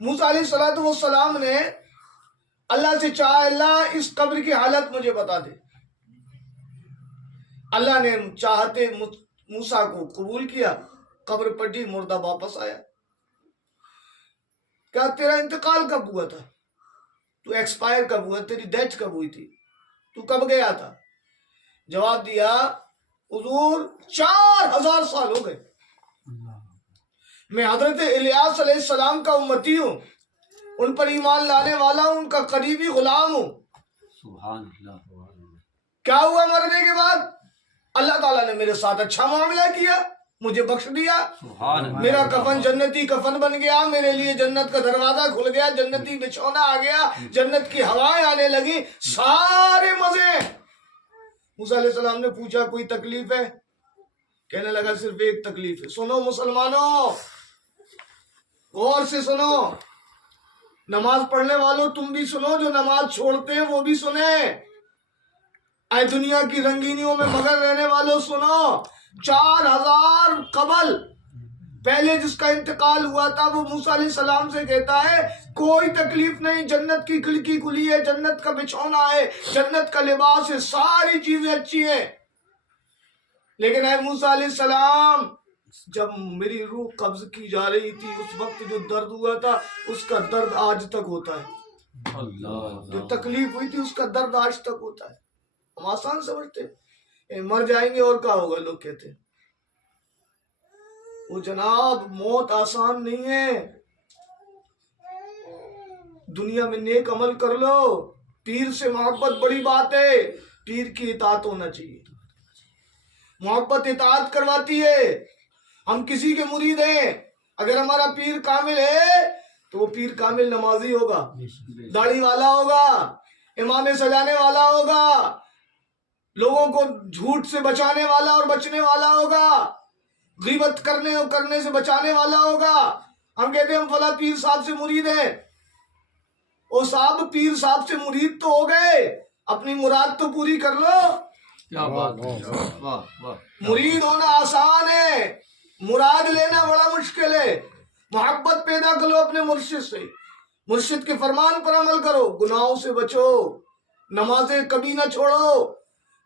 موسیٰ علیہ السلام نے اللہ سے چاہا اللہ اس قبر کی حالت مجھے بتا دے. اللہ نے چاہتے موسیٰ کو قبول کیا. قبر پٹی, مردہ واپس آیا. کیا تیرا انتقال کب ہوا تھا؟ تو ایکسپائر کب ہوا؟ تیری ڈیتھ کب ہوئی تھی؟ تو کب گیا تھا؟ جواب دیا حضور 4000 سال ہو گئے. میں حضرت الیاس علیہ السلام کا امتی ہوں, ان پر ایمان لانے والا ہوں, ان کا قریبی غلام ہوں. سبحان اللہ. کیا ہوا مرنے کے بعد؟ اللہ تعالیٰ نے میرے ساتھ اچھا معاملہ کیا, مجھے بخش دیا. سبحان اللہ. میرا کفن جنتی کفن بن گیا, میرے لیے جنت کا دروازہ کھل گیا, جنتی بچھونا آ گیا, جنت کی ہوائیں آنے لگی, سارے مزے. موسیٰ علیہ السلام نے پوچھا کوئی تکلیف ہے؟ کہنے لگا صرف ایک تکلیف ہے. سنو مسلمانوں, غور سے سنو, نماز پڑھنے والوں تم بھی سنو, جو نماز چھوڑتے ہیں وہ بھی سنیں. اے دنیا کی رنگینیوں میں مگن رہنے والوں سنو, 4000 قبل پہلے جس کا انتقال ہوا تھا وہ موسیٰ علیہ السلام سے کہتا ہے کوئی تکلیف نہیں, جنت کی کھڑکی کھلی ہے, جنت کا بچھونا ہے, جنت کا لباس ہے, ساری چیزیں اچھی ہیں. لیکن اے موسیٰ علیہ السلام, جب میری روح قبض کی جا رہی تھی اس وقت جو درد ہوا تھا اس کا درد آج تک ہوتا ہے. جو تکلیف ہوئی تھی اس کا درد آج تک ہوتا ہے. ہم آسان سمجھتے ہیں مر جائیں گے اور کیا ہوگا, لوگ کہتے ہیں. وہ جناب موت آسان نہیں ہے. دنیا میں نیک عمل کر لو, پیر سے محبت بڑی بات ہے, پیر کی اطاعت ہونا چاہیے. محبت اطاعت کرواتی ہے. ہم کسی کے مرید ہیں, اگر ہمارا پیر کامل ہے تو وہ پیر کامل نمازی ہوگا, داڑھی والا ہوگا, امام سجانے والا ہوگا, لوگوں کو جھوٹ سے بچانے والا اور بچنے والا ہوگا, غیبت کرنے سے بچانے والا ہوگا. ہم کہتے ہیں ہم فلاں پیر صاحب سے مرید ہیں. او صاحب, پیر صاحب سے مرید تو ہو گئے, اپنی مراد تو پوری کر لو. کیا بات ہے, واہ واہ. مرید ہونا آسان ہے, مراد لینا بڑا مشکل ہے. محبت پیدا کرو اپنے مرشد سے, مرشد کے فرمان پر عمل کرو, گناہوں سے بچو, نمازیں کبھی نہ چھوڑو,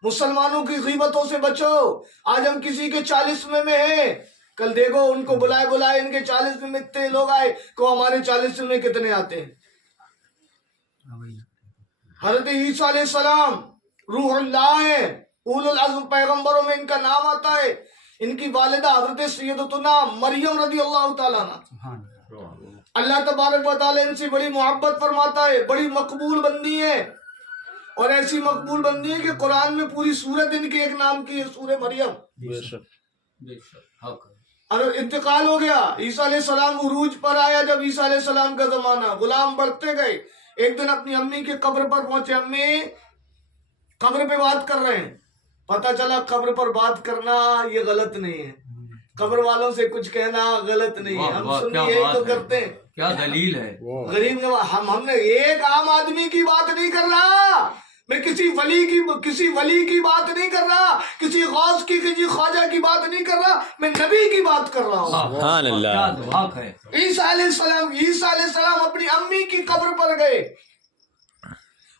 مسلمانوں کی غیبتوں سے بچو. آج ہم کسی کے 40ویں میں ہیں, کل دیکھو ان کو بلائے ان کے 40ویں میں اتنے لوگ آئے کو ہمارے 40ویں میں کتنے آتے ہیں. حضرت عیسیٰ علیہ السلام روح اللہ ہیں, اول العزم پیغمبروں میں ان کا نام آتا ہے. ان کی والدہ حضرت سیدتنا مریم رضی اللہ تعالیٰ عنہ, اللہ تبارک و تعالیٰ ان سے بڑی محبت فرماتا ہے, بڑی مقبول بندی ہے, اور ایسی مقبول بندی ہے کہ قرآن میں پوری سورت ان کے ایک نام کی ہے, سورہ مریم. اور انتقال ہو گیا, عیسیٰ علیہ السلام عروج پر آیا. جب عیسیٰ علیہ السلام کا زمانہ, غلام بڑھتے گئے. ایک دن اپنی امی کے قبر پر پہنچے, امی قبر پہ بات کر رہے ہیں. پتہ چلا قبر پر بات کرنا یہ غلط نہیں ہے, قبر والوں سے کچھ کہنا غلط نہیں ہے. ہم سنی یہی تو کرتے ہیں. کیا دلیل ہے. غریب ہم نے ایک عام آدمی کی بات نہیں کر رہا, میں کسی ولی کی بات نہیں کر رہا, کسی غوث کی, کسی خواجہ کی بات نہیں کر رہا, میں نبی کی بات کر رہا ہوں. سبحان اللہ. عیسیٰ علیہ السلام اپنی امی کی قبر پر گئے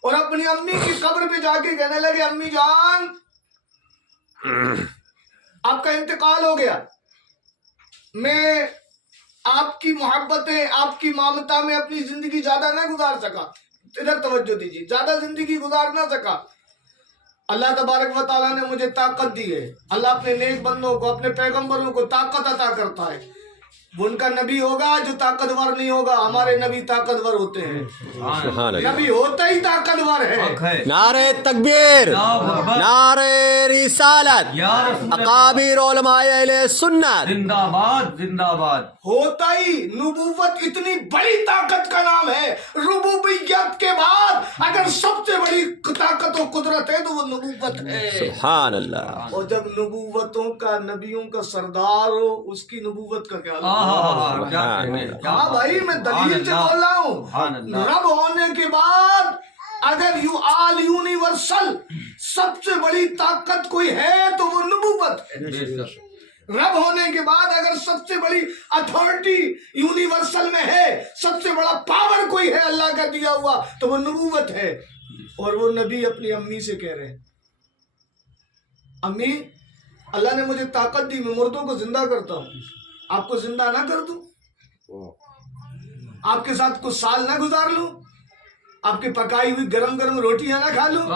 اور اپنی امی کی قبر پہ جا کے کہنے لگے امی جان آپ کا انتقال ہو گیا, میں آپ کی محبتیں, آپ کی مامتا میں اپنی زندگی زیادہ نہ گزار سکا. ادھر توجہ دیجیے, زیادہ زندگی گزار نہ سکا. اللہ تبارک و تعالیٰ نے مجھے طاقت دی ہے. اللہ اپنے نیک بندوں کو, اپنے پیغمبروں کو طاقت عطا کرتا ہے. وہ ان کا نبی ہوگا جو طاقتور نہیں ہوگا. ہمارے نبی طاقتور ہوتے ہیں, نبی ہوتا ہی طاقتور ہے. نعرہ تکبیر, نعرہ رسالت, اکابر علماء اہل سنت زندہ باد, زندہ باد. ہوتا ہی نبوت اتنی بڑی طاقت کا نام ہے. ربوبیت کے بعد اگر سب سے بڑی طاقت و قدرت ہے تو وہ نبوت ہے. سبحان اللہ. اور جب نبوتوں کا, نبیوں کا سردار ہو, اس کی نبوت کا کیا ہاں بھائی, میں دلیل سے بول رہا ہوں. رب ہونے کے بعد اگر آل یونیورسل سب سے بڑی طاقت کوئی ہے تو وہ نبوت ہے. رب ہونے کے بعد اگر سب سے بڑی اتھارٹی یونیورسل میں ہے, سب سے बड़ा पावर कोई है अल्लाह का दिया हुआ तो वो नबूवत है। और वो नबी अपनी अम्मी से कह रहे हैं, अम्मी अल्लाह ने मुझे ताकत दी, मैं मुर्दों को जिंदा करता हूँ, आपको जिंदा ना कर दूं, आपके साथ कुछ साल ना गुजार लूं, आपकी पकाई हुई गरम गरम रोटियां ना खा लूं,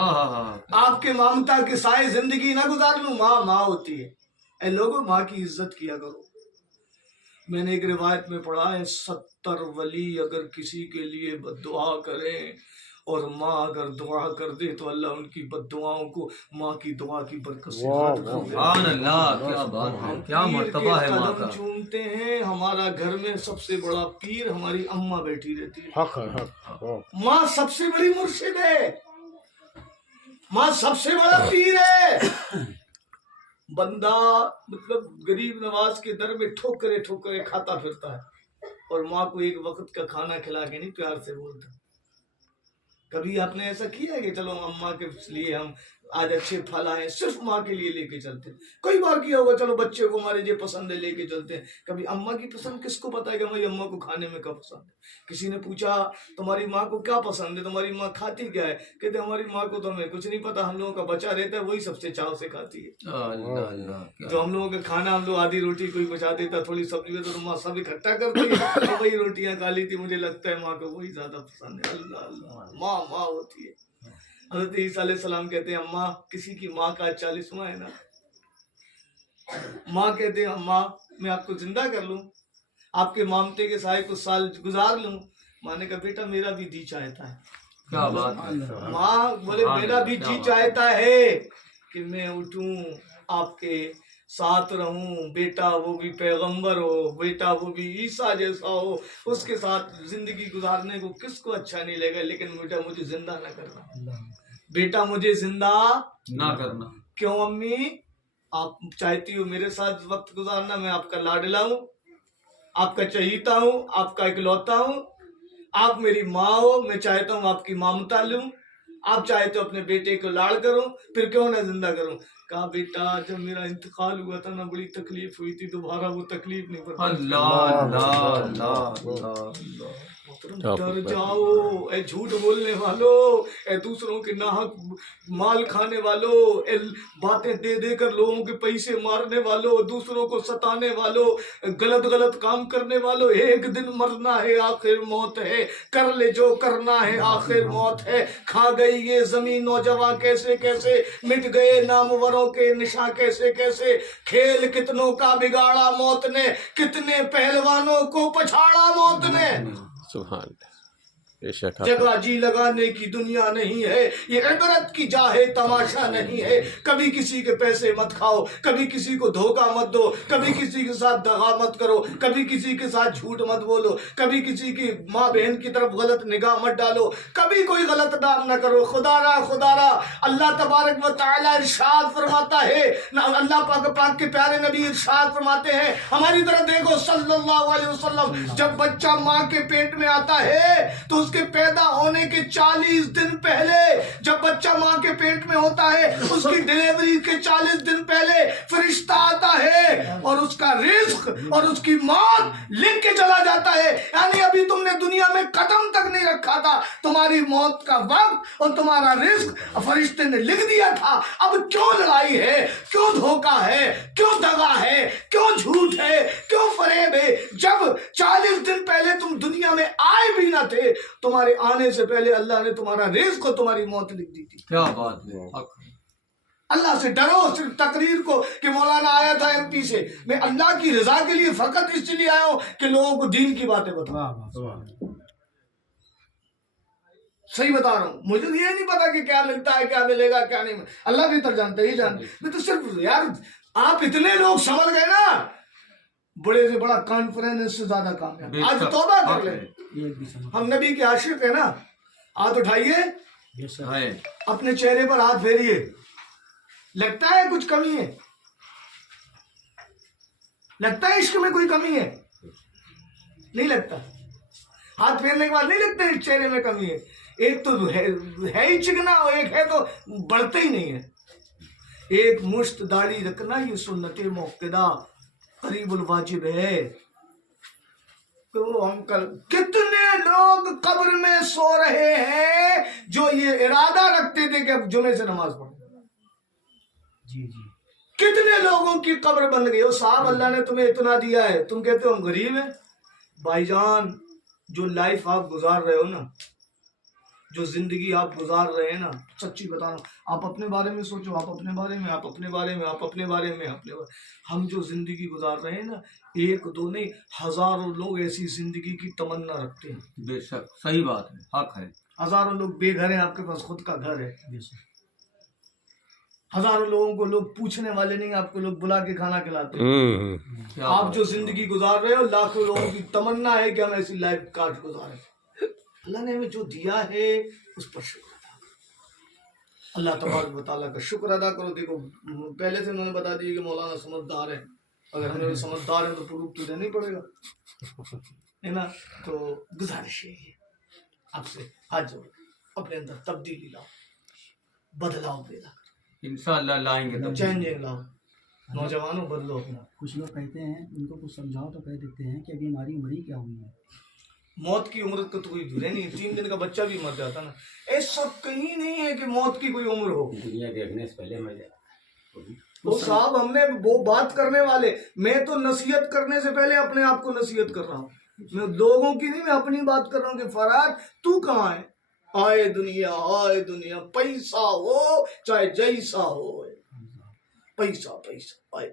आपके ममता के साए जिंदगी ना गुजार लूं। माँ माँ होती है। ऐ लोगों, माँ की इज्जत किया करो। मैंने एक रिवायत में पढ़ा है 70 वली अगर किसी के लिए बद्दुआ करें और माँ अगर दुआ कर दे तो अल्लाह उनकी बद्दुआओं को माँ की दुआ की बरकत से रद्द कर देता है। सुभान अल्लाह, क्या बात है, क्या पीर मर्तबा के है माँ कदम का। चूमते हैं। हमारा घर में सबसे बड़ा पीर हमारी अम्मा बैठी रहती है। माँ सबसे बड़ी मुर्शिद है, माँ सबसे बड़ा पीर है। बंदा मतलब गरीब नवाज के दर में ठोकरे ठोकरे खाता फिरता है और माँ को एक वक्त का खाना खिला के नहीं प्यार से बोलता। कभी आपने ऐसा किया है कि चलो अम्मा के लिए हम आज अच्छे फल आए, सिर्फ माँ के लिए लेके चलते हैं? कई बार किया होगा, चलो बच्चे को हमारे जो पसंद है लेके चलते हैं। कभी अम्मा की पसंद किसको पता है कि हमारी अम्मा को खाने में क्या पसंद है? किसी ने पूछा तुम्हारी माँ को क्या पसंद है, तुम्हारी माँ खाती क्या है? कहते हमारी माँ को तो हमें कुछ नहीं पता, हम लोगों का बचा रहता है वही सबसे चाव से खाती है। अल्लाह अल्लाह, क्या जो हम लोगों का खाना, हम लोग आधी रोटी कोई बचा देता, थोड़ी सब्जी तो माँ सब इकट्ठा करती है तो वही रोटियां खा ली थी। मुझे लगता है माँ को वही ज्यादा पसंद है। अल्लाह अल्लाह, माँ माँ होती है। हज़रत ईसा अलैहिस्सलाम कहते हैं अम्मा, किसी की माँ का 40वां है ना, माँ कहते हैं अम्मा मैं आपको जिंदा कर लूं, आपके मामते के साए कुछ साल गुजार लूं। माँ ने कहा बेटा मेरा भी जी चाहता है। क्या बात है। माँ बोले मेरा भी जी चाहता है कि मैं उठूं आपके साथ रहूं, बेटा वो भी पैगंबर हो, बेटा वो भी ईसा जैसा हो, उसके साथ जिंदगी गुजारने को किसको अच्छा नहीं लगेगा। लेकिन बेटा मुझे जिंदा ना करना, बेटा मुझे जिंदा ना करना। क्यों अम्मी, आप चाहती हो मेरे साथ वक्त गुजारना, मैं आपका लाडला हूँ, आपका चहीता हूँ, आपका इकलौता हूँ, आप मेरी माँ हो, मैं चाहता हूँ आपकी ममता लूं, आप चाहे तो अपने बेटे को लाड़ करूं, फिर क्यों ना जिंदा करूं। कहा बेटा जब मेरा इंतकाल हुआ था ना बड़ी तकलीफ हुई थी, दोबारा वो तकलीफ नहीं बर्दाश्त अल्लाह अल्लाह अल्लाह अल्लाह। डर जाओ ए झूठ बोलने वालों, ए दूसरों के नाहक माल खाने वालों, ए बातें दे देकर लोगों के पैसे मारने वालों, दूसरों को सताने वालों, गलत गलत काम करने वालों, एक दिन मरना है आखिर मौत है, कर ले जो करना है आखिर मौत है। खा गई ये जमीन नौजवान कैसे कैसे, मिट गए नामवरों के निशा कैसे कैसे, खेल कितनों का बिगाड़ा मौत ने, कितने पहलवानों को पछाड़ा मौत ने। सुभान बेशक जगह जी लगाने की दुनिया नहीं है, ये इबरत की जाहे तमाशा नहीं है। कभी किसी के पैसे मत खाओ, कभी किसी को धोखा मत दो, कभी किसी के साथ दगा मत करो, कभी किसी के साथ झूठ मत बोलो, कभी किसी की माँ बहन की तरफ गलत निगाह मत डालो, कभी कोई गलत काम न करो। खुदारा अल्लाह तबारक व तआला इरशाद फरमाता है, अल्लाह पाक के प्यारे नबी इरशाद फरमाते हैं, हमारी तरफ देखो सल्लल्लाहु अलैहि वसल्लम, जब बच्चा माँ के पेट में आता है तो उसके पैदा होने के 40 दिन पहले, जब बच्चा माँ के पेट में होता है उसकी डिलीवरी के 40 दिन पहले फरिश्ता आता है और उसका रिस्क और उसकी मौत लिख के चला जाता है। यानी अभी तुमने दुनिया में कदम तक नहीं रखा था, तुम्हारी मौत का वक्त और तुम्हारा रिस्क फरिश्ते ने लिख दिया था। अब क्यों लड़ाई है, क्यों धोखा है, क्यों दगा है, क्यों झूठ है, क्यों फरेब है? जब 40 दिन पहले तुम दुनिया में आए भी ना थे, तुम्हारे आने से पहले अल्लाह ने तुम्हारा रिस्क और तुम्हारी मौत लिख दी थी। क्या बात है। अल्लाह से डरो सिर्फ तकरीर को कि मौलाना आया था एमपी से, मैं अल्लाह की रजा के लिए फकत इसलिए आया हूं कि लोगों को दीन की बातें बताऊं। सही बता रहा हूं, मुझे ये नहीं पता कि क्या मिलता है, क्या मिलेगा, क्या नहीं। अल्लाह भी तर जानते ही जानते। मैं तो सिर्फ यार आप इतने लोग समझ गए ना, बड़े से बड़ा कॉन्फ्रेंस से ज्यादा काम है। आज तौबा कर ले, हम नबी के आशिक है ना। हाथ उठाइए, अपने चेहरे पर हाथ फेरिए। लगता है कुछ कमी है? लगता है इश्क में कोई कमी है? नहीं लगता। हाथ फेरने के बाद नहीं लगता इस चेहरे में कमी है। एक तो है ही चिकना और एक है तो बढ़ते ही नहीं है। एक मुश्त दाढ़ी रखना ये सुन्नत मौक़िदा करीबुल वाजिब है। तो अंकल कितने लोग लोग कब्र में सो रहे हैं जो ये इरादा रखते थे कि अब जुमे से नमाज पढ़ो। जी जी कितने लोगों की कब्र बन गई। ओ साहब, अल्लाह ने तुम्हें इतना दिया है, तुम कहते हो हम गरीब हैं। भाईजान, जो लाइफ आप गुजार रहे हो ना, जो जिंदगी आप गुजार रहे हैं ना, सच्ची बता रहा हूँ, आप अपने बारे में सोचो, आप अपने बारे में, आप अपने बारे में, आप अपने बारे में, हम जो जिंदगी गुजार रहे हैं ना, एक दो नहीं, हजारों लोग ऐसी जिंदगी की तमन्ना रखते हैं। बेशक सही बात है, हक है। हजारों लोग बेघर हैं, आपके पास खुद का घर है। बेशक हजारों लोगों को लोग पूछने वाले नहीं, आपको लोग बुला के खाना खिलाते हैं। क्या आप बात जो है। जिंदगी गुजार रहे हो, लाखों लोगों की तमन्ना है कि हम ऐसी लाइफ काट गुजारें। अल्लाह ने हमें जो दिया है उस पर शुक्र अदा करो। अल्लाह तबारक व तआला का शुक्र अदा करो। देखो, पहले से उन्होंने बता दिया कि मौलाना समझदार है, अगर हमें समझदार है तो प्रूफ तो देना ही पड़ेगा, है ना। तो गुजारिश है आपसे, हाथ जोड़, अपने अंदर तब्दीली लाओ, बदलाव पैदा करो, इंशाअल्लाह लाएंगे तब। चेंजिंग लाओ। नौजवानों, बदलो अपना। कुछ लोग कहते हैं, उनको कुछ समझाओ तो कह देते हैं कि अभी हमारी उम्र ही क्या हुई है। मौत की उम्र का तो कोई दूर नहीं, 3 दिन का बच्चा भी मर जाता ना। ऐसा कहीं नहीं है कि मौत की कोई उम्र हो। दुनिया देखने से पहले मर जाता। तो साहब, हमने वो बात करने वाले, मैं तो नसीहत करने से पहले अपने आप को नसीहत कर रहा हूँ। मैं लोगों की नहीं, मैं अपनी बात कर रहा हूँ कि फराज तू कहाँ है। आए दुनिया, पैसा हो चाहे जैसा हो, पैसा पैसा आए,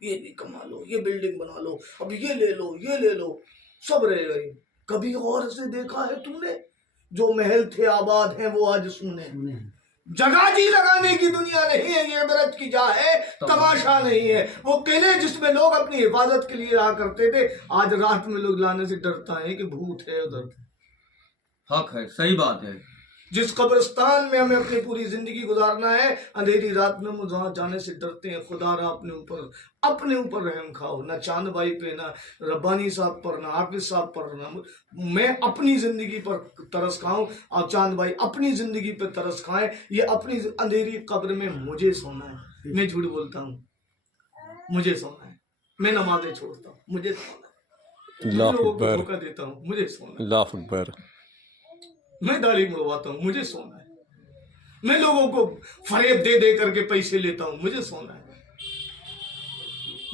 ये भी कमा लो, ये बिल्डिंग बना लो, अब ये ले लो, सब रह गई। कभी और से देखा है तुमने, जो महल थे आबाद हैं वो आज सुने। सुने हैं जगाजी लगाने की दुनिया नहीं है, ये इबरत की जा है, तमाशा नहीं है। वो किले जिसमें लोग अपनी हिफाजत के लिए रहा करते थे, आज रात में लोग लाने से डरता है कि भूत है उधर। हक है, सही बात है। जिस कब्रिस्तान में हमें अपनी पूरी जिंदगी गुजारना है, अंधेरी रात में हम वहां जाने से डरते हैं। खुदारा अपने ऊपर रहम खाओ, ना चांद भाई पे, ना रब्बानी साहब पर, ना हाफिज साहब पर, ना मैं अपनी जिंदगी पर तरस खाऊं और चांद भाई अपनी जिंदगी पर तरस खाएं। ये अपनी अंधेरी कब्र में मुझे सोना है। मैं झूठ बोलता हूँ, मुझे सोना है। मैं नमाजें छोड़ता हूँ, मुझे सोना है। अल्लाह लोगों को अकबर, धोखा देता हूँ, मुझे सोना है। अल्लाह अकबर। मैं दाढ़ी मुड़वाता हूँ, मुझे सोना है। मैं लोगों को फरेब दे दे करके पैसे लेता हूँ, मुझे सोना है।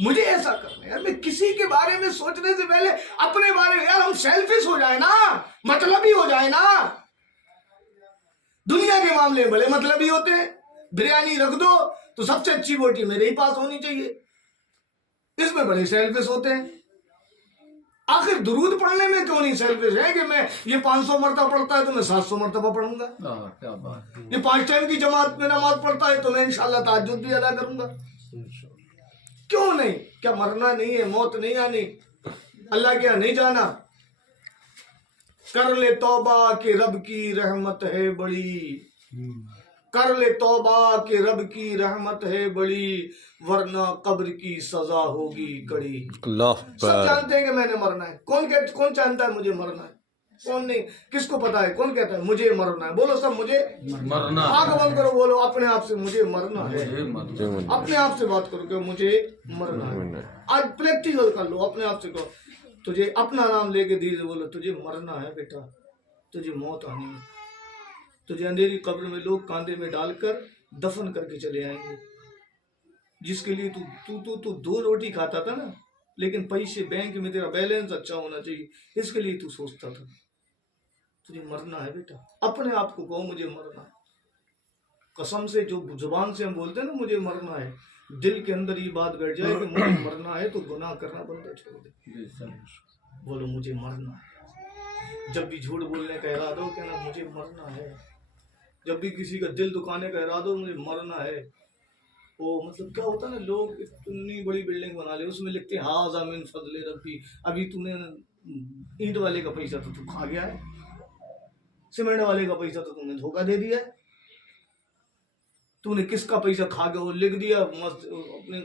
मुझे ऐसा करना है यार। मैं किसी के बारे में सोचने से पहले अपने बारे में, यार हम सेल्फिश हो जाए ना, मतलबी हो जाए ना। दुनिया के मामले में बड़े मतलबी होते हैं। बिरयानी रख दो तो सबसे अच्छी बोटी मेरे ही पास होनी चाहिए, इसमें बड़े सेल्फिश होते हैं। आखिर दुरूद पढ़ने में क्यों नहीं सेल्फिश है कि मैं ये 500 मरतबा पढ़ता है तो मैं 700 मरतबा पढ़ूंगा। क्या बात है। ये 5 टाइम की जमात में नमाज पढ़ता है तो मैं इंशाल्लाह तहज्जुद भी अदा करूंगा। क्यों नहीं? क्या मरना नहीं है, मौत नहीं आनी, अल्लाह क्या नहीं जाना। कर ले तौबा कि रब की रहमत है बड़ी, कर ले तौबा कि रब की रहमत है बड़ी, वरना कब्र की सजा होगी कड़ी। अल्लाह सब अकबर। जानते हैं कि मैंने मरना है। कौन जानता है मुझे मरना है? कौन नहीं? किसको पता है? कौन कहता है मुझे मरना है? बोलो सब, मुझे मरना आंख बंद करो, बोलो अपने आप से, मुझे मरना है। है, मरना। अपने आप से बात करो कि मुझे मरना है। आज प्रैक्टिकल कर लो, अपने आप से कहो, तुझे अपना नाम लेके धीरे बोलो, तुझे मरना है बेटा, तुझे मौत आनी है। तुझे अंधेरी कब्र में लोग कांधे में डालकर दफन करके चले आएंगे। जिसके लिए तू 2 रोटी खाता था ना, लेकिन पैसे बैंक में तेरा बैलेंस अच्छा होना चाहिए, इसके लिए तू सोचता था। तुझे मरना है बेटा, अपने आप को कहो मुझे मरना है। कसम से, जो जुबान से हम बोलते हैं ना मुझे मरना है, दिल के अंदर ये बात बैठ जाए कि मुझे मरना है, तो गुनाह करना बंदा छोड़ दे। बोलो मुझे मरना है। जब भी झूठ बोलने का इरादा हो, कहना मुझे मरना है। जब भी किसी का दिल दुखाने का इरादा हो, मुझे मरना है। वो मतलब क्या होता है ना, लोग इतनी बड़ी बिल्डिंग बना ले, उसमें लिखते हैं हाज़ा मिन फज़ले रब्बी। अभी तूने ईंट वाले का पैसा तो तू खा गया है, सीमेंट वाले का पैसा तो तूने धोखा दे दिया है। तूने किसका पैसा खा गया वो लिख दिया मस्त अपने।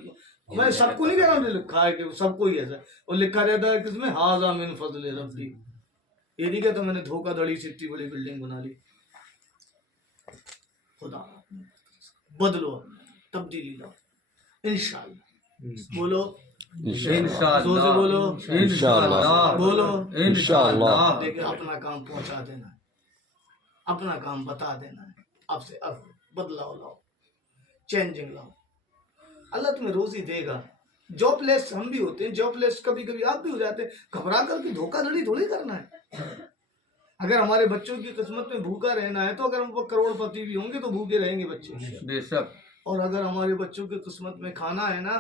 मैं सबको नहीं कह रहा हूँ लिखा है कि सबको ही ऐसा, और लिखा रहता है किसमें, हाज़ा मिन फज़ले रब्बी। ये नहीं कहता मैंने धोखाधड़ी से इतनी बड़ी बिल्डिंग बना ली। खुदा बदलो, तब्दीली लाओ इंशाअल्लाह। बोलो इंशाअल्लाह से बोलो। इंशाअल्लाह बोलो। इंशाअल्लाह लेकिन अपना काम पहुंचा देना है, अपना काम बता देना है, आपसे अब बदलाव लाओ, चेंजिंग लाओ, अल्लाह तुम्हें रोजी देगा। जॉबलेस हम भी होते हैं, जॉबलेस कभी कभी आप भी हो जाते हैं, घबरा करके धोखाधड़ी थोड़ी करना है। अगर हमारे बच्चों की किस्मत में भूखा रहना है तो अगर हम करोड़पति भी होंगे तो भूखे रहेंगे बच्चे, बेशक और अगर हमारे बच्चों की किस्मत में खाना है ना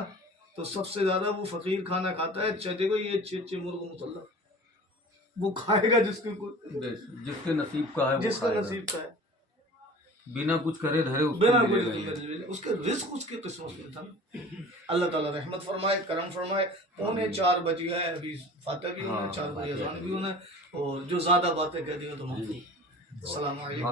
तो सबसे ज्यादा वो फकीर खाना खाता है। अच्छा देखो ये अच्छे मुर्ग मुसल्ला वो खाएगा जिसके बेशक जिसके नसीब का है वो जिसका खाएगा। नसीब का है, बिना कुछ करे धरे उसको बिना मिलेगा कुछ ही। उसके रिस्क उसकी किस्मत में था। अल्लाह ताला रहमत फरमाए, करम फरमाए। 3:45 बज गया है, अभी फातिहा भी होना है, 4 बजे अज़ान भी होना है, और जो ज्यादा बातें कह दी हो तो माफ। अस्सलाम वालेकुम।